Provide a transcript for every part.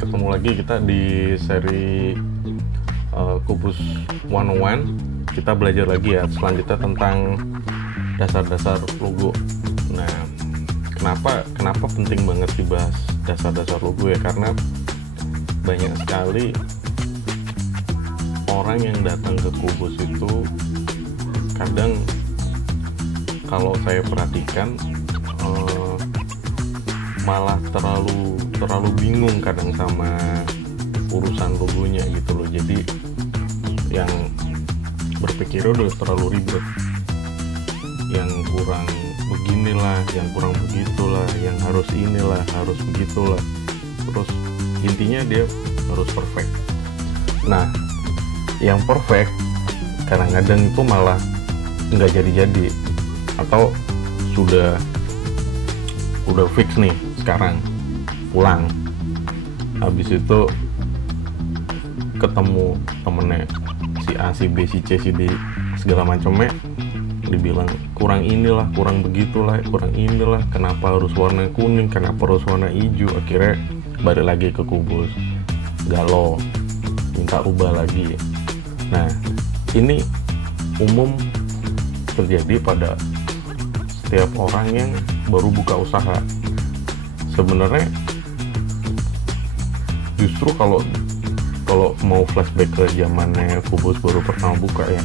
ketemu lagi kita di seri Kubus 101. Kita belajar lagi ya selanjutnya tentang dasar-dasar logo. Nah, kenapa penting banget dibahas dasar-dasar logo ya? Karena banyak sekali orang yang datang ke Kubus itu kadang kalau saya perhatikan malah terlalu bingung kadang sama urusan logonya gitu loh. Jadi yang berpikir udah terlalu ribet, yang kurang beginilah, yang kurang begitulah, yang harus inilah, harus begitulah, terus intinya dia harus perfect. Nah, yang perfect kadang-kadang itu malah nggak jadi-jadi, atau sudah fix nih sekarang pulang, habis itu ketemu temennya si A, si B, si C, si D segala macamnya, dibilang kurang inilah, kurang begitulah, kurang inilah, kenapa harus warna kuning, kenapa harus warna hijau. Akhirnya balik lagi ke Kubus, galau, minta ubah lagi. Nah, ini umum terjadi pada setiap orang yang baru buka usaha. Sebenarnya justru kalau mau flashback ke zamannya Kubus baru pertama buka ya,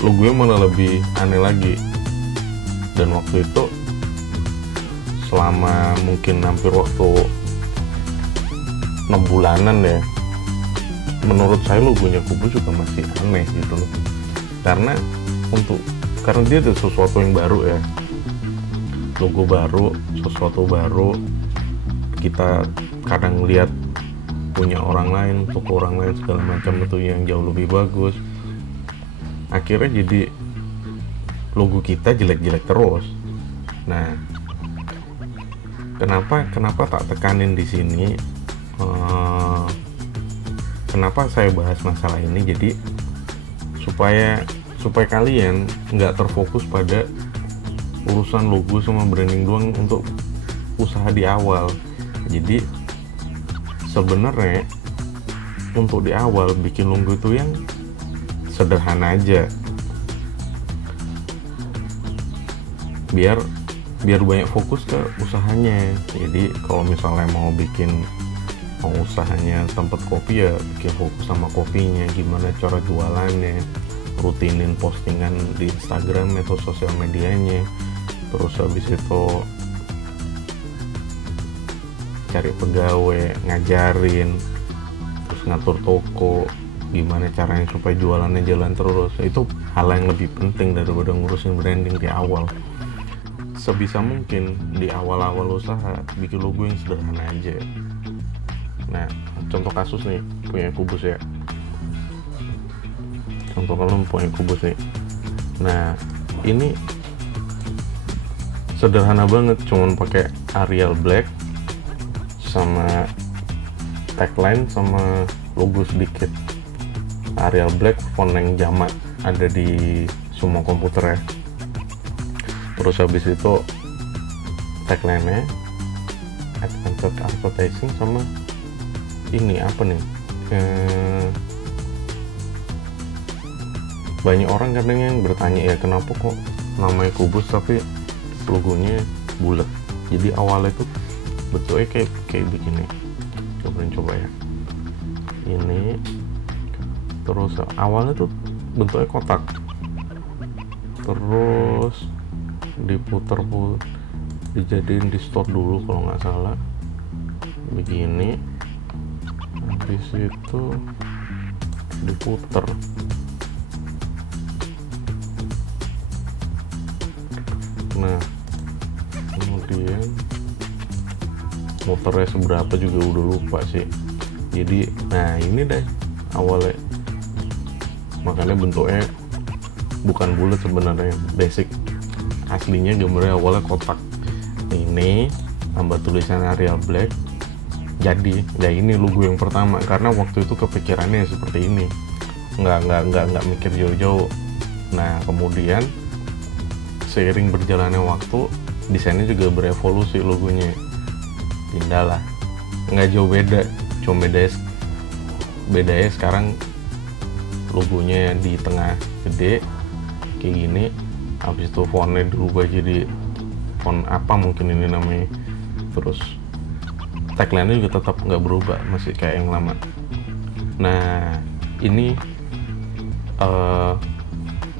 logonya malah lebih aneh lagi. Dan waktu itu selama mungkin hampir waktu 6 bulanan ya, menurut saya logonya Kubus juga masih aneh gitu loh. Karena dia ada sesuatu yang baru ya, logo baru, sesuatu baru. Kita kadang lihat punya orang lain, toko orang lain segala macam itu yang jauh lebih bagus. Akhirnya jadi logo kita jelek-jelek terus. Nah, kenapa tak tekanin di sini? Kenapa saya bahas masalah ini? Jadi supaya kalian nggak terfokus pada urusan logo sama branding doang untuk usaha di awal. Jadi sebenarnya untuk di awal bikin logo itu yang sederhana aja, biar banyak fokus ke usahanya. Jadi kalau misalnya mau usahanya tempat kopi ya bikin fokus sama kopinya, gimana cara jualannya, rutinin postingan di Instagram atau sosial medianya. Terus habis itu cari pegawai, ngajarin, terus ngatur toko, gimana caranya supaya jualannya jalan terus. Itu hal yang lebih penting daripada ngurusin branding di awal. Sebisa mungkin di awal-awal usaha bikin logo yang sederhana aja. Nah, contoh kasus nih punya Kubus ya, contoh kalian punya Kubus nih. Nah, ini sederhana banget, cuman pakai Arial Black sama tagline sama logo sedikit. Arial Black font yang jamak, ada di semua komputer ya. Terus habis itu tagline-nya advanced advertising sama ini apa nih, banyak orang kadang yang bertanya ya, kenapa kok namanya Kubus tapi logonya bulat. Jadi awalnya tuh bentuknya kayak begini. Coba ya, ini terus awalnya tuh bentuknya kotak, terus diputer dijadiin di store dulu kalau nggak salah begini, habis itu diputer. Nah, kemudian muternya seberapa juga udah lupa sih. Jadi nah ini deh awalnya, makanya bentuknya bukan bulat sebenarnya, basic aslinya gambarnya awalnya kotak. Ini tambah tulisan Arial Black, jadi ya ini logo yang pertama. Karena waktu itu kepikirannya seperti ini, nggak mikir jauh-jauh. Nah, kemudian seiring berjalannya waktu, desainnya juga berevolusi, logonya pindahlah nggak jauh beda, cuma bedanya sekarang logonya di tengah gede kayak gini, habis itu fontnya dirubah jadi font apa mungkin ini namanya, terus tagline-nya juga tetap nggak berubah, masih kayak yang lama. Nah ini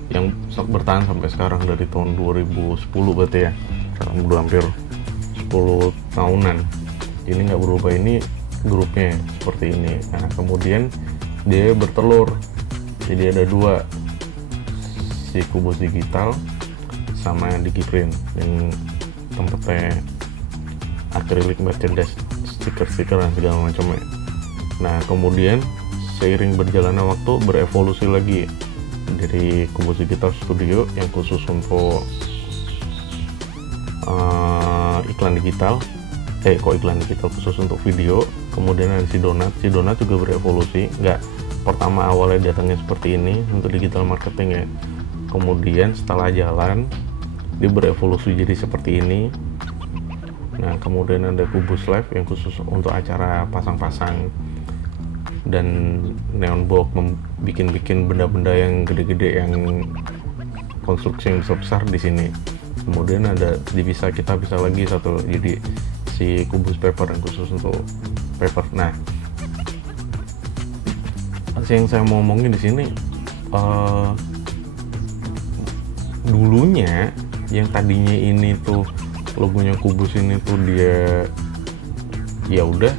yang bertahan sampai sekarang dari tahun 2010 berarti ya, sekarang udah hampir 10 tahunan ini nggak berubah. Ini grupnya seperti ini. Nah kemudian dia bertelur, jadi ada dua, si Kubus Digital sama Digiprint yang tempatnya akrilik, merchandise, stiker dan segala macamnya. Nah kemudian seiring berjalannya waktu berevolusi lagi dari Kubus Digital Studio yang khusus untuk iklan digital, iklan digital khusus untuk video. Kemudian ada si Donat juga berevolusi, nggak pertama awalnya datangnya seperti ini untuk digital marketing ya, kemudian setelah jalan dia berevolusi jadi seperti ini. Nah kemudian ada Kubus Live yang khusus untuk acara pasang-pasang dan neon box, bikin benda-benda yang gede-gede, yang konstruksi yang besar di sini. Kemudian ada kita bisa lagi satu, jadi si Kubus Paper yang khusus untuk paper. Nah yang saya mau ngomongin di sini dulunya yang tadinya ini tuh logonya Kubus ini tuh dia ya udah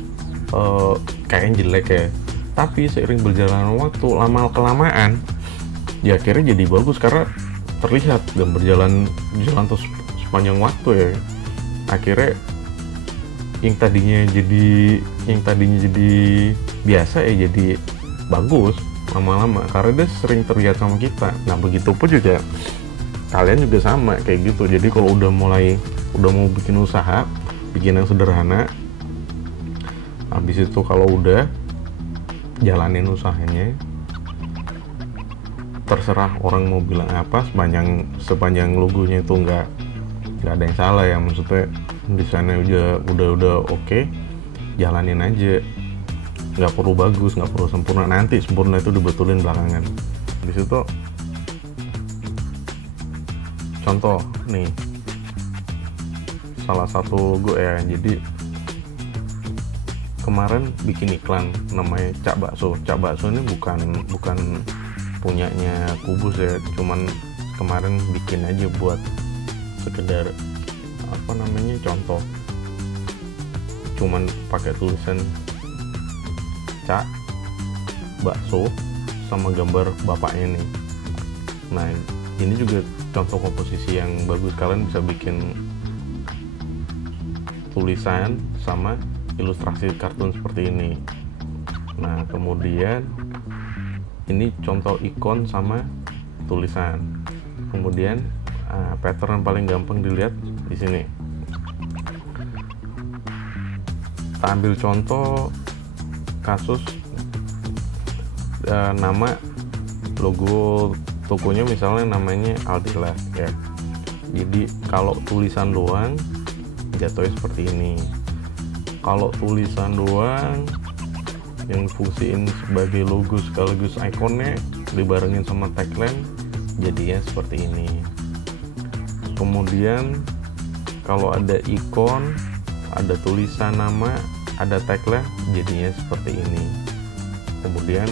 kayaknya jelek ya, tapi seiring berjalannya waktu, lama kelamaan ya akhirnya jadi bagus karena terlihat dan berjalan terus sepanjang waktu ya. Akhirnya yang tadinya jadi biasa ya jadi bagus lama-lama karena dia sering terlihat sama kita. Nah begitu pun juga kalian juga sama kayak gitu. Jadi kalau udah mau bikin usaha, bikin yang sederhana, habis itu kalau udah jalanin usahanya, terserah orang mau bilang apa, sepanjang logonya itu nggak ada yang salah ya, maksudnya desainnya udah oke, jalanin aja, nggak perlu bagus, nggak perlu sempurna, nanti sempurna itu dibetulin belakangan. Di situ contoh nih salah satu logo ya, jadi kemarin bikin iklan namanya Cak Bakso ini bukan punyanya Kubus ya, cuman kemarin bikin aja buat sekedar contoh, cuman pakai tulisan Cak Bakso sama gambar bapaknya nih. Nah ini juga contoh komposisi yang bagus, kalian bisa bikin tulisan sama ilustrasi kartun seperti ini. Nah kemudian ini contoh ikon sama tulisan. Kemudian pattern paling gampang dilihat di sini. Kita ambil contoh kasus nama logo tokonya misalnya namanya Aldila ya. Jadi kalau tulisan doang jatuhnya seperti ini. Kalau tulisan doang yang fungsiin sebagai logo sekaligus ikonnya dibarengin sama tagline jadinya seperti ini. Kemudian kalau ada ikon, ada tulisan nama, ada tagline jadinya seperti ini. Kemudian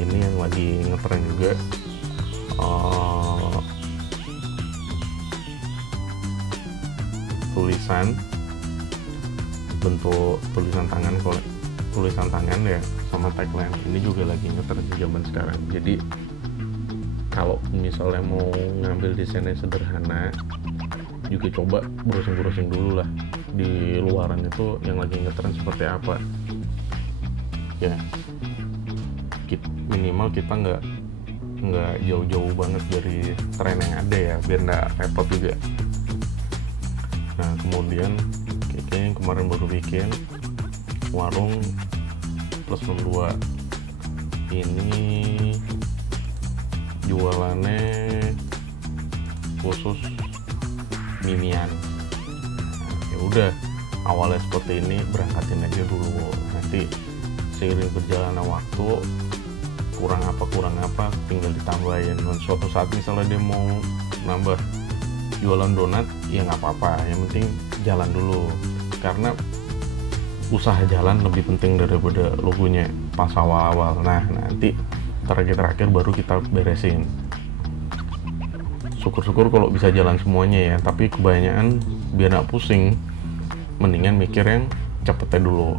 ini yang lagi ngetren juga, tulisan bentuk tulisan tangan ya sama tagline. Ini juga lagi ngetren di zaman sekarang. Jadi kalau misalnya mau ngambil desainnya sederhana, juga coba browsing dulu lah di luaran itu yang lagi ngetren seperti apa ya. Minimal kita nggak jauh-jauh banget dari tren yang ada ya, biar nggak repot juga. Nah kemudian kayaknya yang kemarin baru bikin warung plus 62 ini jualannya khusus minian. Nah, ya udah awalnya seperti ini, berangkatin aja dulu nanti seiring berjalannya waktu kurang apa tinggal ditambahin. Dan suatu saat misalnya dia mau nambah jualan donat, ya nggak apa-apa, yang penting jalan dulu, karena usaha jalan lebih penting daripada logonya pas awal-awal. Nah nanti terakhir baru kita beresin. Syukur-syukur kalau bisa jalan semuanya ya, tapi kebanyakan biar nggak pusing mendingan mikir yang cepetnya dulu.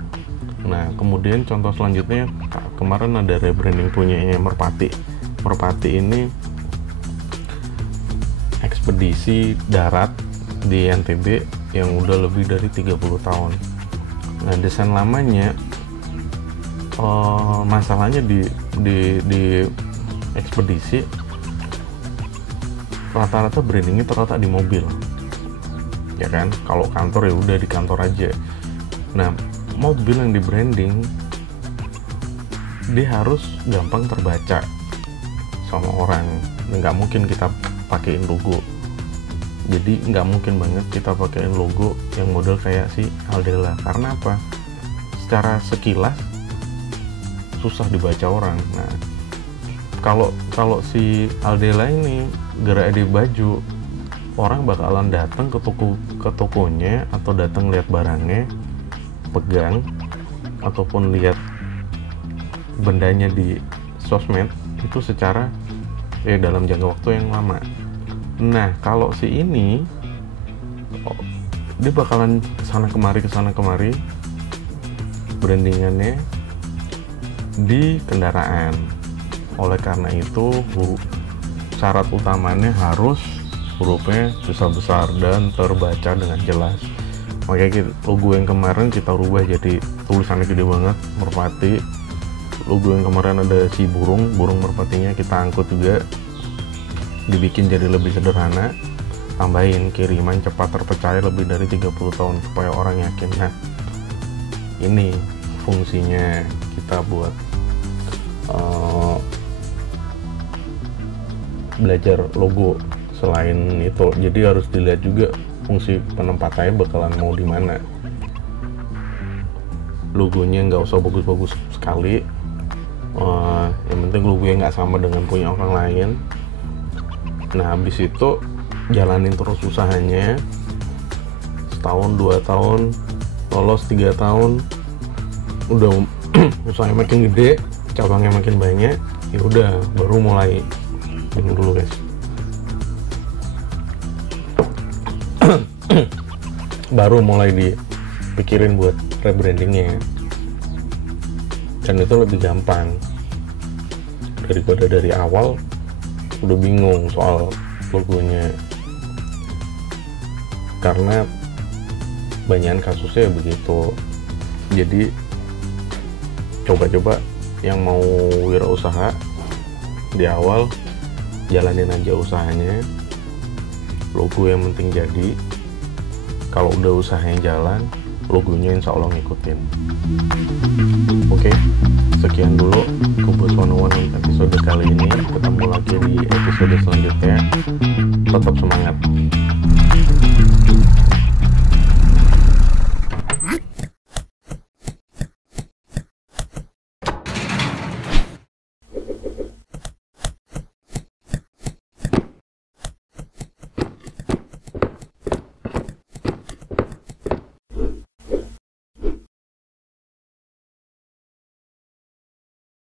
Nah kemudian contoh selanjutnya, kemarin ada rebranding punyanya Merpati. Merpati ini ekspedisi darat di NTB yang udah lebih dari 30 tahun. Nah desain lamanya masalahnya di ekspedisi rata-rata brandingnya terletak di mobil, ya kan? Kalau kantor ya udah di kantor aja. Nah mobil yang di branding dia harus gampang terbaca sama orang, nggak mungkin kita pakein logo. Jadi nggak mungkin banget kita pakein logo yang model kayak si Aldela. Karena apa? Secara sekilas susah dibaca orang. Nah kalau si Aldela ini gerak di baju, orang bakalan datang ke tokonya atau datang lihat barangnya, pegang ataupun lihat bendanya di sosmed itu secara dalam jangka waktu yang lama. Nah kalau si ini dia bakalan kesana kemari brandingannya di kendaraan. Oleh karena itu syarat utamanya harus hurufnya besar-besar dan terbaca dengan jelas. Makanya logo yang kemarin kita rubah jadi tulisannya gede banget, Merpati. Logo yang kemarin ada si burung merpatinya kita angkut juga, dibikin jadi lebih sederhana, tambahin kiriman cepat terpercaya lebih dari 30 tahun supaya orang yakin. Nah ini fungsinya kita buat belajar logo. Selain itu jadi harus dilihat juga fungsi penempatannya bakalan mau di mana. Logonya nggak usah bagus-bagus sekali, yang penting logonya nggak sama dengan punya orang lain. Nah habis itu jalanin terus usahanya setahun 2 tahun, lolos 3 tahun, udah usahanya makin gede, cabangnya makin banyak, ya udah baru mulai. Minum dulu guys. Baru mulai dipikirin buat rebrandingnya, dan itu lebih gampang daripada dari awal udah bingung soal logonya, karena banyak kasusnya begitu. Jadi coba-coba yang mau wirausaha di awal jalanin aja usahanya, logo yang penting jadi. Kalau udah usahanya jalan, logonya insya Allah ngikutin. Oke, sekian dulu Kubus 101 episode kali ini. Ketemu lagi di episode selanjutnya. Tetap semangat.